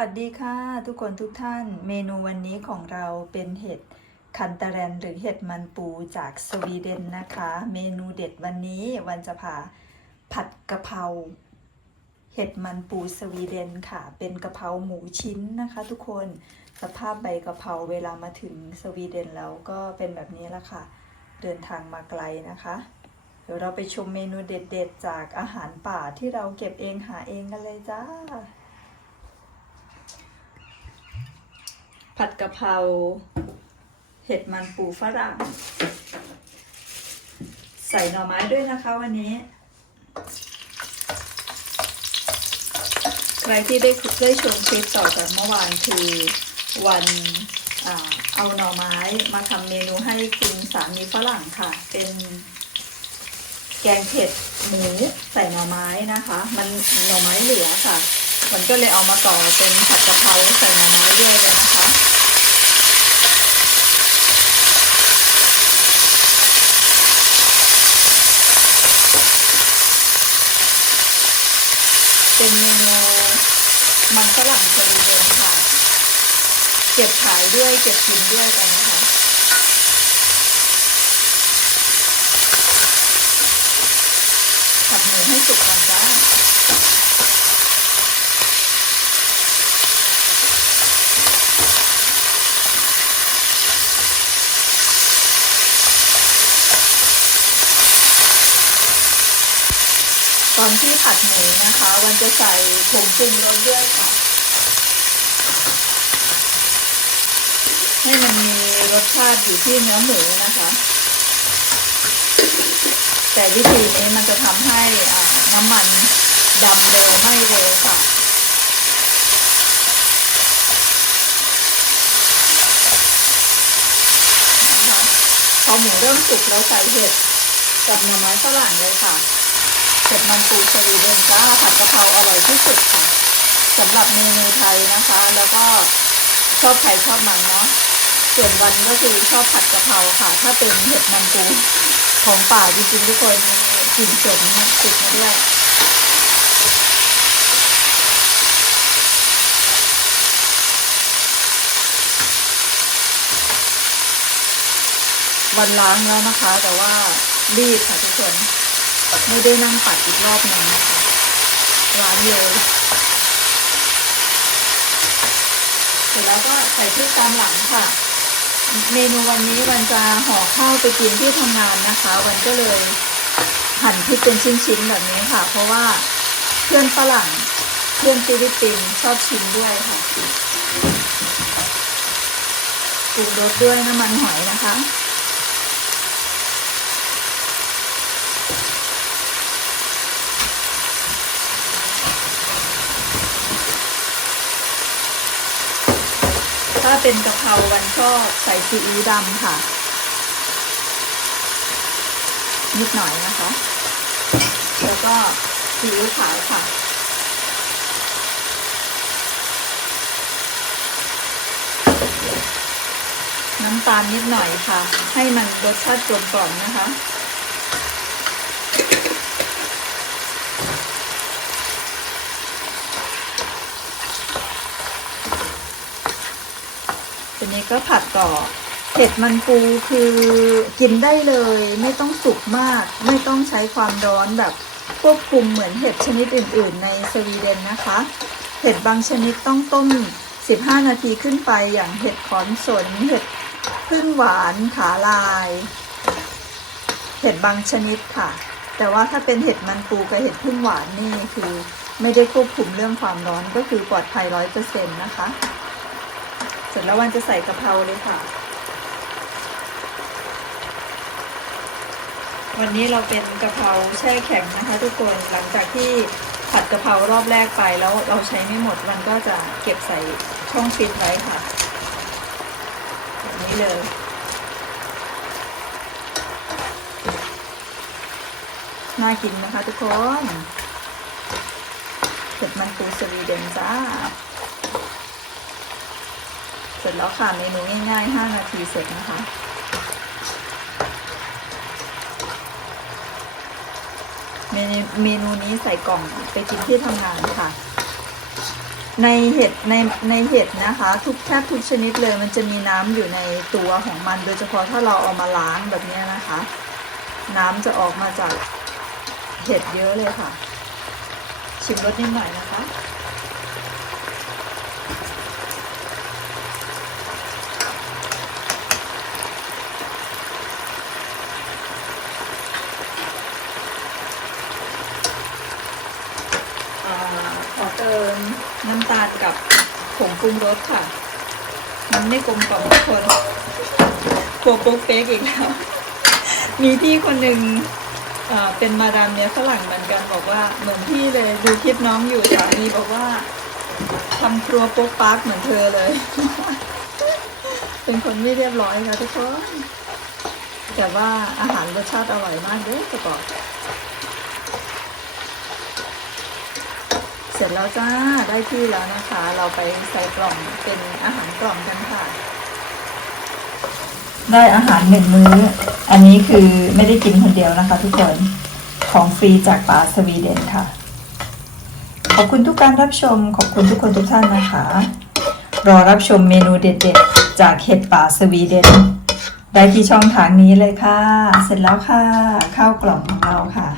สวัสดีค่ะ ทุกคนทุกท่านเมนูวันนี้ของเราเป็นเห็ดคันตาแรนหรือเห็ดมันปูจากสวีเดนนะคะ เมนูเด็ดวันนี้วันจะพาผัดกะเพราเห็ดมันปูสวีเดนค่ะ เป็นกะเพราหมูชิ้นนะคะ ทุกคนสภาพใบกะเพราเวลามาถึงสวีเดนแล้วก็เป็นแบบนี้ละค่ะ เดินทางมาไกลนะคะ เดี๋ยวเราไปชมเมนูเด็ด ๆ จากอาหารป่าที่เราเก็บเองหาเองกันเลยจ้า ผัดกะเพราเห็ดมันปูฝรั่ง ใส่หน่อไม้ด้วยนะคะวันนี้ ใครที่ได้ได้ชมคลิปต่อจากเมื่อวานคือวันเอาหน่อไม้มาทำเมนูให้คุณสามีฝรั่งค่ะ เป็นแกงเผ็ดหมูใส่หน่อไม้นะคะ มันหน่อไม้เหลือค่ะ มันก็เลยเอามาต่อเป็นผัดกะเพราใส่หน่อไม้ด้วยเลยนะคะ เป็นเมนูมันฝรั่งสวีเดนค่ะ เก็บขายด้วยเก็บกินด้วยกันนะคะผัดหมูให้สุกก่อนจ้ะ ตอนที่ผัดหมูนะคะ วันจะใส่ผงปรุงรสด้วยค่ะ ให้มันมีรสชาติอยู่ที่เนื้อหมูนะคะ แต่วิธีนี้มันจะทำให้น้ำมันดำเร็วไม่เร็วค่ะนะคะพอหมูเริ่มสุกเราใส่เห็ดกับหน่อไม้ฝรั่งเลยค่ะ เห็ดมันปูสวีเดนจ้าผัดกะเพราอร่อยที่สุดค่ะสำหรับเมนูไทยนะคะ แล้วก็ชอบใครชอบมันเนาะส่วนวันก็คือชอบผัดกะเพราค่ะ ถ้าเป็นเห็ดมันปูของป่าจริงๆทุกคนมีกลิ่นเสริมติดมาด้วยวันล้างแล้วนะคะ แต่ว่ารีบค่ะทุกคน ไม่ได้นั่งปัดอีกรอบหนึงนะคะร้านเลยเสร็จแล้วก็ใส่พริกตามหลังค่ะ เมนูวันนี้วันจะห่อข้าวไปกินที่ทำงานนะคะ วันก็เลยหั่นพริกเป็นชิ้นๆแบบนี้ค่ะ เพราะว่าเพื่อนฝรั่งเพื่อนฟิลิปปินส์ชอบชิมด้วยค่ะปรุงรสด้วยน้ำมันหอยนะคะ ถ้าเป็นกะเพราวันก็ใส่ซีอิ๊วดำค่ะ นิดหน่อยนะคะ แล้วก็ซีอิ๊วขาวค่ะน้ำตาลนิดหน่อยค่ะ ให้มันรสชาติกลมกล่อมนะคะ ทีนี้ก็ผัดต่อเห็ดมันปูคือกินได้เลย ไม่ต้องสุกมาก ไม่ต้องใช้ความร้อนแบบควบคุมเหมือนเห็ดชนิดอื่น ๆ ในสวีเดนนะคะ เห็ดบางชนิดต้องต้ม 15 นาทีขึ้นไปอย่างเห็ดขอนสนเห็ดพึ่งหวานขาลาย เห็ดบางชนิดค่ะ แต่ว่าถ้าเป็นเห็ดมันปูกับเห็ดพึ่งหวานนี่คือ ไม่ได้ควบคุมเรื่องความร้อนก็คือปลอดภัยร้อยเปอร์เซ็นต์นะคะ สร็จแล้ววันจะใส่กะเพราเลยค่ะ วันนี้เราเป็นกะเพราแช่แข็งนะคะ ทุกคนหลังจากที่ผัดกะเพรารอบแรกไปแล้วเราใช้ไม่หมดมันก็จะเก็บใส่ช่องฟิตไว้ค่ะแบบนี้เลยน่ากินนะคะทุกคนเผ็ดมันปูสวีเดนจ้า ร็จแล้วค่ะเมนูง่ายๆ 5 นาทีเสร็จนะคะเมนูเมนูนี้ใส่กล่องไปกินที่ทำงานค่ะ ในเห็ดในในเห็ดนะคะ ทุกแทบทุกชนิดเลยมันจะมีน้ำอยู่ในตัวของมัน โดยเฉพาะถ้าเราเอามาล้างแบบนี้นะคะ น้ำจะออกมาจากเห็ดเยอะเลยค่ะ ชิมรสนิดหน่อยนะคะ อ่าขอ เติมน้ำตาลกับผงปรุงรสค่ะ มันไม่กลมกล่อมทุกคนกลัวโป๊กเป๊กอีกแล้ว มีพี่คนหนึ่งเอ่อเป็นมาดามเนี่ยฝรั่งเหมือนกันบอกว่าเหมือนพี่เลยดูคลิปน้องอยู่สามีบอกว่าทำครัวโป๊กปักเหมือนเธอเลย เป็นคนไม่เรียบร้อยค่ะทุกคนแต่ว่าอาหารรสชาติอร่อยมากเด้อจะบอก เสร็จแล้วจ้าได้ที่แล้วนะคะ เราไปใส่กล่องเป็นอาหารกล่องกันค่ะ ได้อาหารหนึ่งมื้อ อันนี้คือไม่ได้กินคนเดียวนะคะ ทุกคนของฟรีจากป่าสวีเดนค่ะ ขอบคุณทุกการรับชม ขอบคุณทุกคนทุกท่านนะคะ รอรับชมเมนูเด็ดๆ จากเห็ดป่าสวีเดนได้ที่ช่องทางนี้เลยค่ะ เสร็จแล้วค่ะ ข้าวกล่องของเราค่ะ